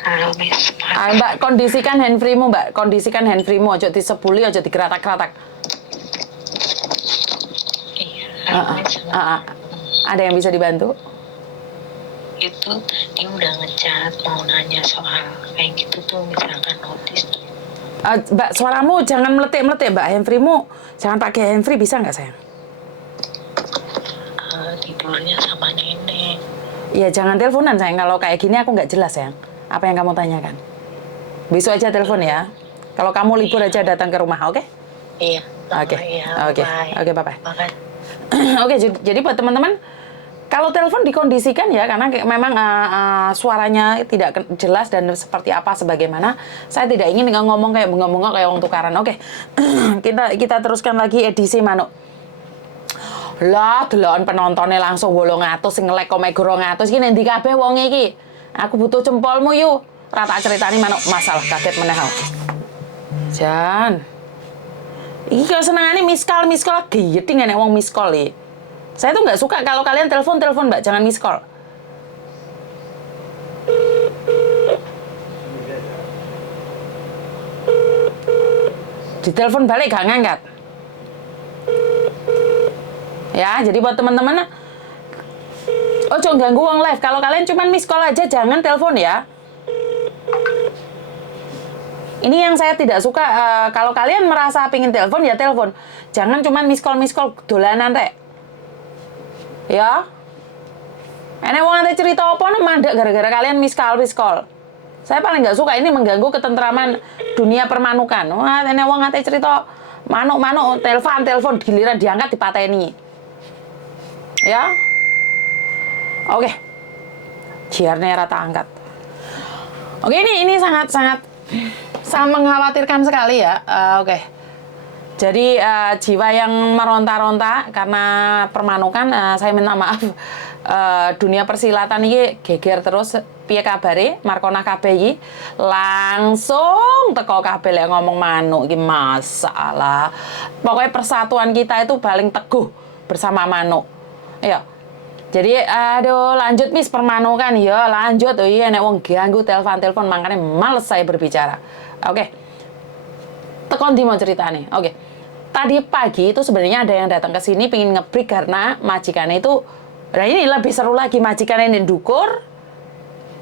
Halo Miss. Mbak, kondisikan handfree-mu, Mbak. Kondisikan handfree-mu, aja disebuli, aja digeratak-geratak. Iya, halo Miss. Ada yang bisa dibantu? Itu dia udah ngechat mau nanya soal kayak gitu tuh, misalkan notis. Mbak, suaramu jangan meletik-meletik, Mbak. Handfree-mu jangan pakai handfree, bisa nggak, sayang? Tidurnya sama nenek. Ya, jangan teleponan, sayang. Kalau kayak gini aku nggak jelas, sayang. Apa yang kamu tanyakan? Besok aja telepon ya. Kalau kamu libur aja datang ke rumah, oke? Iya. Oke. Oke. Oke, bye-bye. Makasih. Oke, jadi buat teman-teman, kalau telepon dikondisikan ya, karena memang suaranya tidak jelas dan seperti apa sebagaimana. Saya tidak ingin ngomong kayak bengok-bengok kayak orang tukaran. Oke, kita teruskan lagi edisi Manuk. Lah, delokan penontonnya langsung 800 sing ngelek kok mek 200 iki nendi kabeh wong iki. Aku butuh jempolmu yuk. Rata ceritani Manuk masalah kaget meneh. Jan. Iki kok senengane miss call geyeti nek wong miss call iki. Saya tuh nggak suka kalau kalian telepon, Mbak, jangan miss call. Ditelepon balik gak ngangkat. Ya, jadi buat teman-teman, jangan ganggu wong live. Kalau kalian cuma miss call aja, jangan telepon ya. Ini yang saya tidak suka. Kalau kalian merasa pingin telepon, ya telepon. Jangan cuma miss call dolanan rek. Ya. Enek wong ate cerita apa mandek gara-gara kalian miss call. Saya paling nggak suka, ini mengganggu ketentraman dunia permanukan. Wah, enek wong ate cerita manuk telepon giliran diangkat dipateni. Ya. Oke. Jiarnya rata angkat. Oke, ini sangat mengkhawatirkan sekali ya. Oke. Jadi jiwa yang meronta-ronta karena permanukan, saya minta maaf. Dunia persilatan ini geger terus. Piye kabare Markona kabeh iki langsung teko kabeh lek ngomong manuk iki masalah. Pokoknya persatuan kita itu paling teguh bersama manuk. Ya. Jadi aduh lanjut Miss permanukan ya lanjut. Oh iya nek wong ganggu telepon makanya males saya berbicara. Oke. Tekon di mau ceritane. Oke. Tadi pagi itu sebenarnya ada yang datang ke sini pengen ngebreak karena majikannya itu, nah ini lebih seru lagi, majikannya nendukur.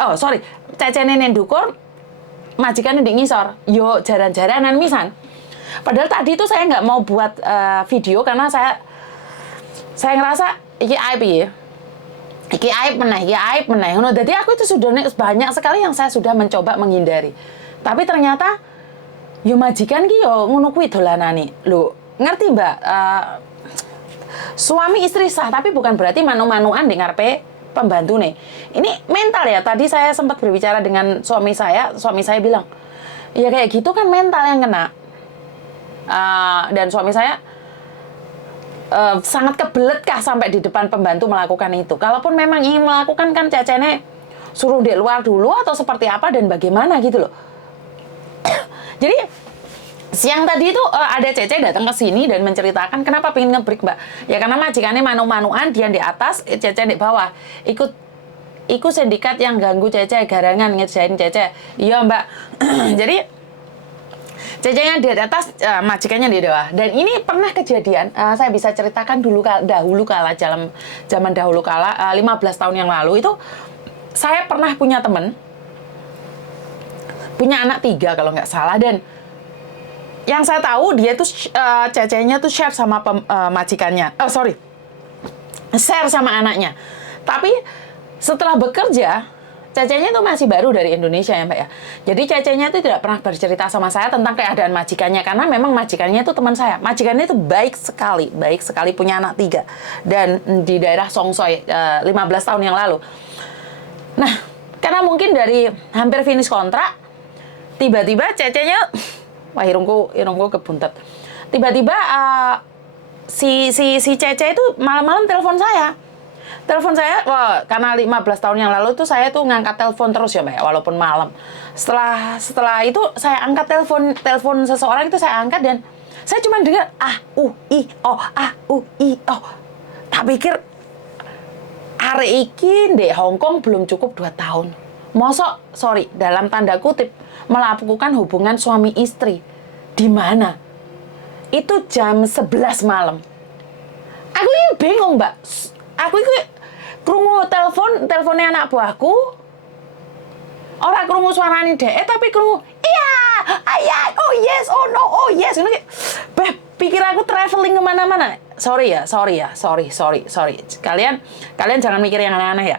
Oh sorry, cecene nendukur, majikannya di ngisor. Yo jaran-jaranan misan. Padahal tadi itu saya nggak mau buat video karena saya ngerasa iki aib ya. Iki aib meneh. Jadi aku itu sudah banyak sekali yang saya sudah mencoba menghindari. Tapi ternyata yo majikan ki yo ngono kuwi dolanane. Lho, ngerti Mbak? Suami istri sah, tapi bukan berarti manu-manuan di ngarepe pembantu nih. Ini mental ya. Tadi saya sempat berbicara dengan suami saya bilang, ya kayak gitu kan mental yang kena. Dan suami saya sangat kebelet kah sampai di depan pembantu melakukan itu. Kalaupun memang ingin melakukan kan cecene suruh di luar dulu atau seperti apa dan bagaimana gitu loh. Jadi siang tadi itu ada Cece datang ke sini dan menceritakan kenapa pengen ngebreak Mbak. Ya karena majikannya manu-manuan, dia di atas, Cece di bawah. Ikut sindikat yang ganggu Cece, garangan ngerjain Cece. Iya Mbak. Jadi Cece-nya di atas, majikannya di bawah. Dan ini pernah kejadian, saya bisa ceritakan dahulu kala, zaman dahulu kala, 15 tahun yang lalu itu, saya pernah punya teman, punya anak 3 kalau nggak salah, dan yang saya tahu dia tuh Cece-nya tuh share sama majikannya. Share sama anaknya. Tapi setelah bekerja, Cece-nya tuh masih baru dari Indonesia ya Mbak ya. Jadi Cece-nya itu tidak pernah bercerita sama saya tentang keadaan majikannya karena memang majikannya itu teman saya. Majikannya itu baik sekali punya anak 3 dan di daerah Songsoy 15 tahun yang lalu. Nah, karena mungkin dari hampir finish kontrak, tiba-tiba Cece-nya wah irungku kebuntet. Tiba-tiba si Cece itu malam-malam telepon saya. Wah, karena 15 tahun yang lalu tuh saya tuh ngangkat telepon terus ya Mbak ya, walaupun malam. Setelah itu saya angkat telepon seseorang itu saya angkat dan saya cuma dengar Tak pikir arek iki ndek Hongkong belum cukup 2 tahun. Mosok, sorry, dalam tanda kutip, melakukan hubungan suami istri. Di mana? Itu jam 11 malam. Aku ini bingung, Mbak. Aku ini krungu teleponnya anak buahku. Orang krungu suaranya dhek, tapi krungu, iya, ayah, oh yes, oh no, oh yes. Ini Beb, pikir aku traveling kemana-mana. Sorry. Kalian jangan mikir yang aneh-aneh ya.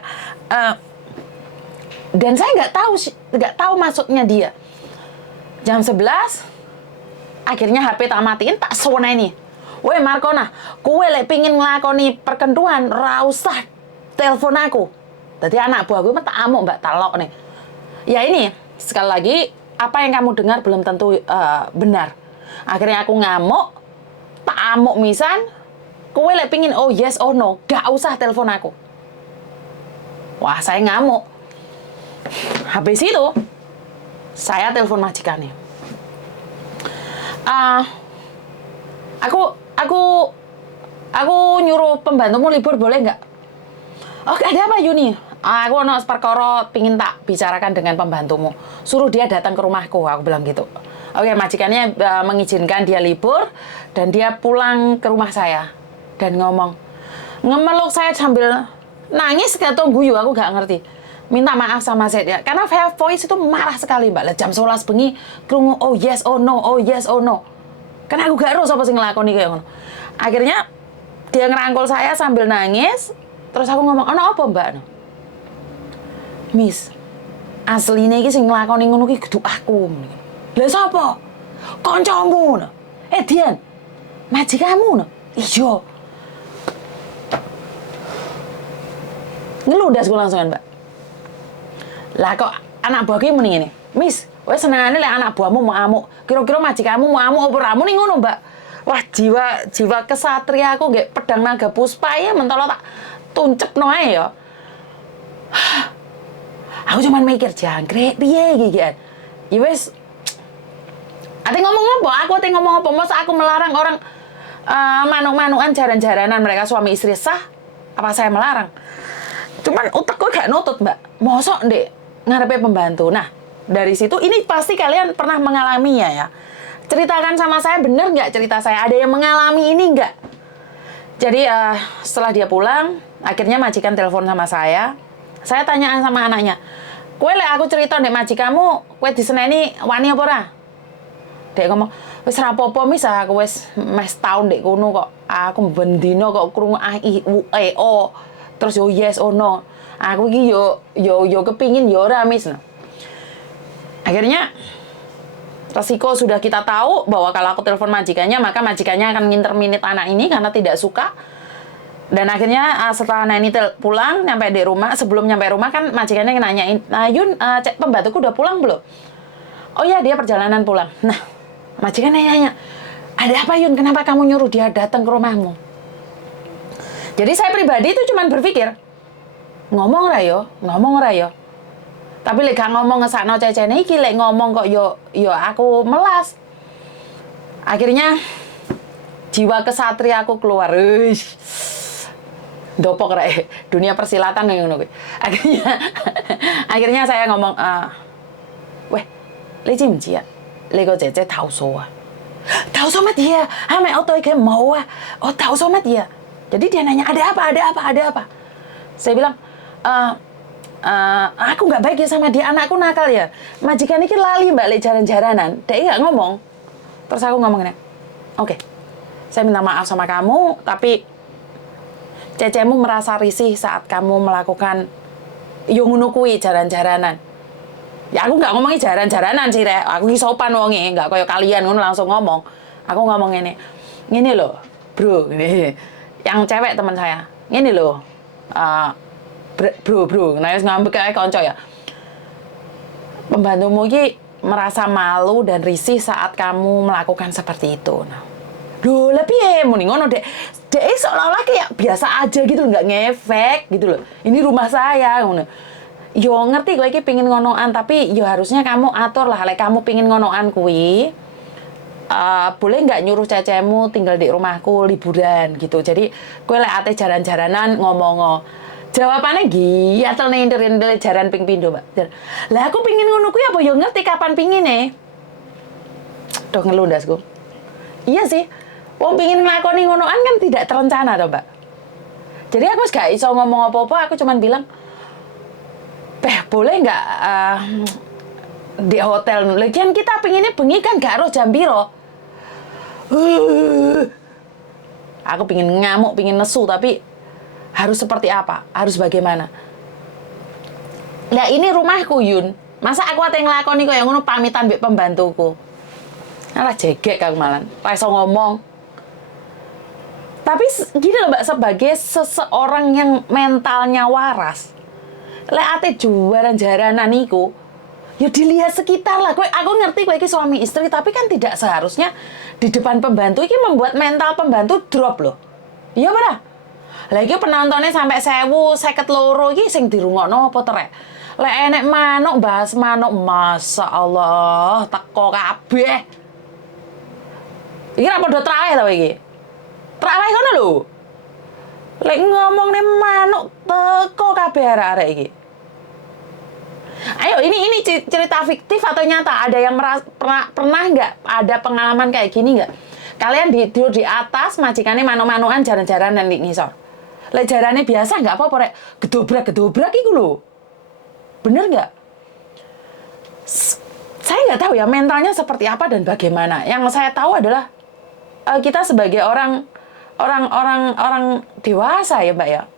Dan saya nggak tahu maksudnya dia. Jam 11, akhirnya HP tak matiin, tak suwene ini. Weh Markona, kowe lek pingin nglakoni perkenduan, ra usah telepon aku. Jadi anak buah gue tak amuk Mbak, talok nih. Ya ini, sekali lagi, apa yang kamu dengar belum tentu benar. Akhirnya aku ngamuk, tak amuk misan, kowe lek pingin oh yes oh no, gak usah telepon aku. Wah, saya ngamuk. Habis itu, saya telepon majikannya. Aku nyuruh pembantumu libur boleh nggak? Oke, ada apa Yuni? Aku ono perkara pingin tak bicarakan dengan pembantumu. Suruh dia datang ke rumahku, aku bilang gitu. Oke, majikannya mengizinkan dia libur dan dia pulang ke rumah saya dan ngemeluk saya sambil nangis atau guyu, aku nggak ngerti. Minta maaf sama saya karena voice itu marah sekali Mbak. Jam 11 bengi krungu oh yes oh no, oh yes oh no. Karena aku gak terus apa sing nglakoni kayak ngono. Akhirnya dia ngerangkul saya sambil nangis, terus aku ngomong, "Ono apa, Mbak?" "Miss, asline iki sing nglakoni ngono ki kudu aku." "Lah sapa?" "Kancamu." Dian, majikanmu." "Iya." Ngeludas gue langsung kan, Mbak. Lah kok anak buah ki muni ngene, "Miss, kowe senengane lek anak buahmu mau amuk, kira-kira majikanmu mau amuk apa ramu ning ngono, Mbak." Wah, jiwa kesatria aku nggih pedang naga puspa ya mentolo tak tuncepno ae ya. Aku cuman mikir jangkrik piye iki kan. Ya wis ate ngomong apa? Aku ate ngomong apa? Masa aku melarang orang manuk-manukan jaran-jaranan mereka suami istri sah? Apa saya melarang? Cuman utekku gak nutut, Mbak. Mosok ndek ngarepe pembantu. Nah, dari situ ini pasti kalian pernah mengalaminya ya. Ceritakan sama saya, bener nggak cerita saya? Ada yang mengalami ini nggak? Jadi setelah dia pulang, akhirnya majikan telepon sama saya. Saya tanyaan sama anaknya, "Kowe lek aku cerita ndek majikanmu, kowe diseneni wani apa ora?" Dek ngomong, "Wis ra apa-apa mis, aku wis mes taun ndek kono kok. Aku bendino kok krungu o terus yo yes oh no. Aku iki yo kepingin yo ora mis." Akhirnya resiko sudah kita tahu bahwa kalau aku telepon majikannya, maka majikannya akan nginterminate anak ini karena tidak suka. Dan akhirnya setelah anak ini pulang, nyampe di rumah, sebelum nyampe rumah kan majikannya nanyain, "Yun, cek pembantuku udah pulang belum?" "Oh ya, dia perjalanan pulang." Nah, majikannya nanya, "Ada apa Yun? Kenapa kamu nyuruh dia datang ke rumahmu?" Jadi saya pribadi itu cuma berpikir, ngomong rayo. Tapi lek gak ngomong ngesakno cecene iki, lek ngomong kok yo aku melas. Akhirnya jiwa kesatria aku keluar. Dopok rek dunia persilatan yang ngono kuwi. Akhirnya saya ngomong, "Weh,你知唔知啊？你個姐姐投訴啊？投訴乜嘢啊？係咪我對佢唔好啊？我投訴乜嘢啊?" Jadi dia nanya, ada apa? Saya bilang, aku nggak baik ya sama dia, anakku nakal ya. Majikan ini lali Mbak lek jaran-jaranan. Dia nggak ngomong. Terus aku ngomong ini, "Oke, saya minta maaf sama kamu, tapi cecemu merasa risih saat kamu melakukan yo ngono kuwi jaran-jaranan." Ya aku nggak ngomongin jaran-jaranan sih, Rek. Aku ki sopan wonge, nggak kayak kalian ngono langsung ngomong. Aku ngomong ini loh, bro, ini yang cewek teman saya. Ini loh, bro, nah ngambek kayak konco ya. Pembantumu ini merasa malu dan risih saat kamu melakukan seperti itu. Nah, loh, lah piye muni ngono dek seolah-olah kayak biasa aja gitu, nggak ngefek gitu loh. Ini rumah saya ngono. Yo ngerti gue iki pingin ngonoan, tapi yo harusnya kamu atur lah, lek kamu pingin ngonoan kuwi. Boleh nggak nyuruh cecemu tinggal di rumahku liburan gitu. Jadi gue lek ate jaran-jaranan ngomong Jawabannya giatel nih jaran ping pindo, Mbak. Lah aku pingin ngono kuwi apa yo ngerti kapan pingine. Duh ngeluh ndasku. Iya sih. Wong pingin nglakoni ngonoan kan tidak terencana toh, Mbak. Jadi aku gak iso ngomong apa-apa, aku cuman bilang, boleh nggak di hotel? Lagian kita pinginnya bengi kan gak harus jam piro. Aku pingin ngamuk, pingin nesu, tapi harus seperti apa? Harus bagaimana? Nah ini rumahku, Yun. Masa aku ate nglakoni koyo ngono pamitan mbek pembantuku. Alah jegek aku malan. Ora iso ngomong. Tapi gini loh Mbak, sebagai seseorang yang mentalnya waras, lek ate juaran-jaranan niku, ya dilihat sekitar lah. Aku ngerti kowe iki suami istri, tapi kan tidak seharusnya di depan pembantu iki membuat mental pembantu drop loh. Iya bener. Lah iki penontonnya sampai 1.052 iki sing dirungokno apa terek. Lek enek manuk bahas manuk, Masya Allah, teko kabeh. Iki ra padha traweh ta iki. Traweh kono lho. Lek ngomongne manuk teko kabeh arek-arek iki. Ayo, ini cerita fiktif atau nyata? Ada yang pernah nggak ada pengalaman kayak gini nggak? Kalian tidur di atas, majikannya manuk-manukan jaran-jaranan di ngisor. Lek jarane biasa nggak apa-apa, rek. Gedobrak itu loh. Bener nggak? Saya nggak tahu ya mentalnya seperti apa dan bagaimana. Yang saya tahu adalah kita sebagai orang dewasa ya Mbak ya.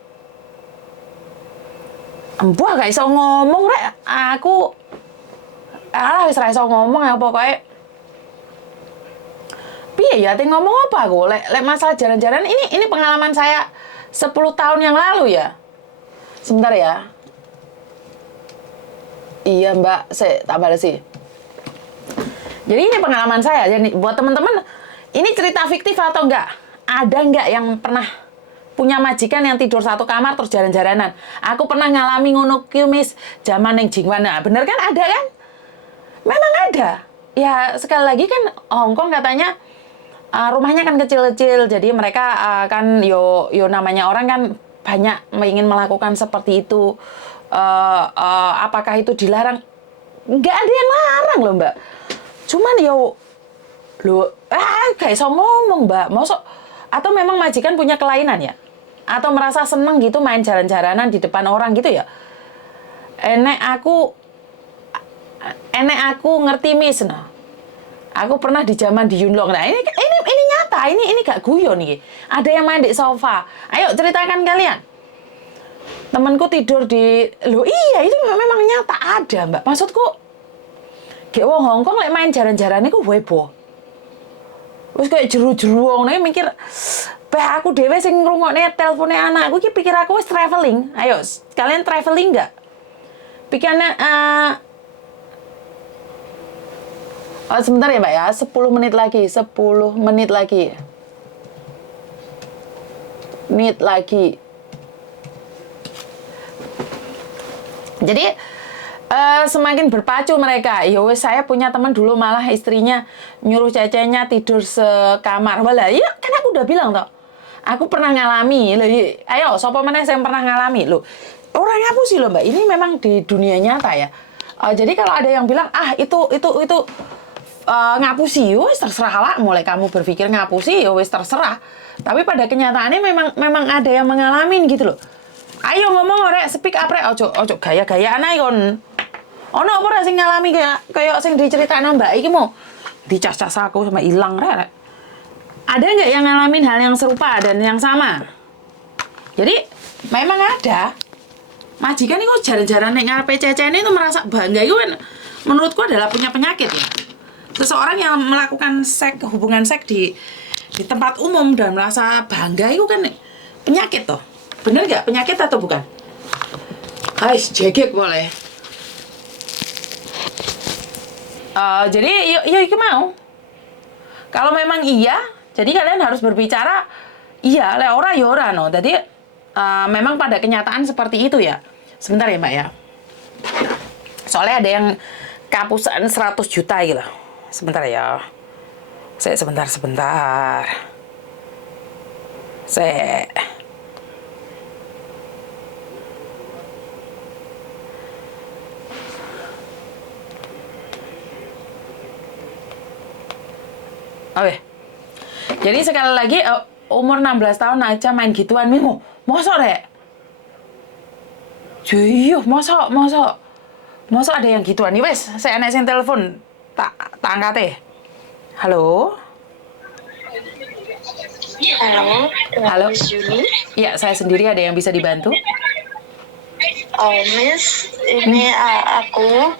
Empuh gak iso ngomong rek. Aku wis ra iso ngomong ya pokoknya. Piye ya ting ngomong apa aku? Lek masalah jalan-jalan ini pengalaman saya 10 tahun yang lalu ya. Sebentar ya. Iya Mbak, saya tak balas sih. Jadi ini pengalaman saya. Jadi buat teman-teman, ini cerita fiktif atau enggak? Ada enggak yang pernah punya majikan yang tidur satu kamar terus jalan-jalanan? Aku pernah ngalami ngono kumis zaman yang Jingwana. Bener kan ada kan? Memang ada. Ya sekali lagi kan Hong Kong katanya rumahnya kan kecil-kecil. Jadi mereka kan yo namanya orang kan banyak ingin melakukan seperti itu. Apakah itu dilarang? Nggak ada yang larang loh Mbak. Cuman yo kayak so ngomong Mbak. Masuk atau memang majikan punya kelainan ya? Atau merasa seneng gitu main jalan-jalanan di depan orang gitu ya? Enek aku ngerti mis nah. Aku pernah di zaman di Yunlong. Nah, ini nyata, ini gak guyon nih. Ada yang main di sofa. Ayo ceritakan kalian. Temanku tidur di iya itu memang nyata ada, Mbak. Maksudku kayak wong Hong Kong lek main jalan-jalan iku heboh. Wis kayak jeru-jeru wong mikir, aku dhewe sing ngrungokne telpone anakku iki pikir aku wis traveling. Ayo, kalian traveling enggak? Pikirannya sebentar ya, Mbak ya. 10 menit lagi. Jadi semakin berpacu mereka. Ya wes saya punya teman dulu malah istrinya nyuruh cecenya tidur sekamar. Walah, iya kan aku udah bilang toh. Aku pernah ngalami. Ayo, sapa meneh yang pernah ngalami lho. Orang ngapusi loh, Mbak. Ini memang di dunia nyata ya. Jadi kalau ada yang bilang itu ngapusi, wes terserah lah. Mulai kamu berpikir ngapusi, ya wes terserah. Tapi pada kenyataannya memang ada yang mengalami gitu loh. Ayo ngomong rek, speak up rek, ojo gaya-gayaan ae kon. Ono apa rek sing ngalami kayak sing diceritakno Mbak iki mau dicas-cas aku sama ilang rek. Ada nggak yang ngalamin hal yang serupa dan yang sama? Jadi memang ada. Majikan itu jaran-jaran nek ngarepe cecene itu merasa bangga itu kan menurutku adalah punya penyakit ya. Seseorang yang melakukan hubungan seks di tempat umum dan merasa bangga itu kan penyakit toh. Bener nggak penyakit atau bukan? Guys, jegek boleh. Jadi iki mau. Kalau memang iya, jadi kalian harus berbicara iya, le ora ya ora no. Jadi memang pada kenyataan seperti itu ya. Sebentar ya, Mbak ya. Soalnya ada yang kehapusan 100 juta gitu. Sebentar ya. Sebentar. Oke. Jadi sekali lagi umur 16 tahun aja main gituan Mimo. Mosok rek? Iya, mosok ada yang gituan. Ya wes, saya enek sing telepon. Tak angkat ya. Halo? Halo, Halo? Miss Juni. Iya, saya sendiri, ada yang bisa dibantu? Oh, Miss, ini aku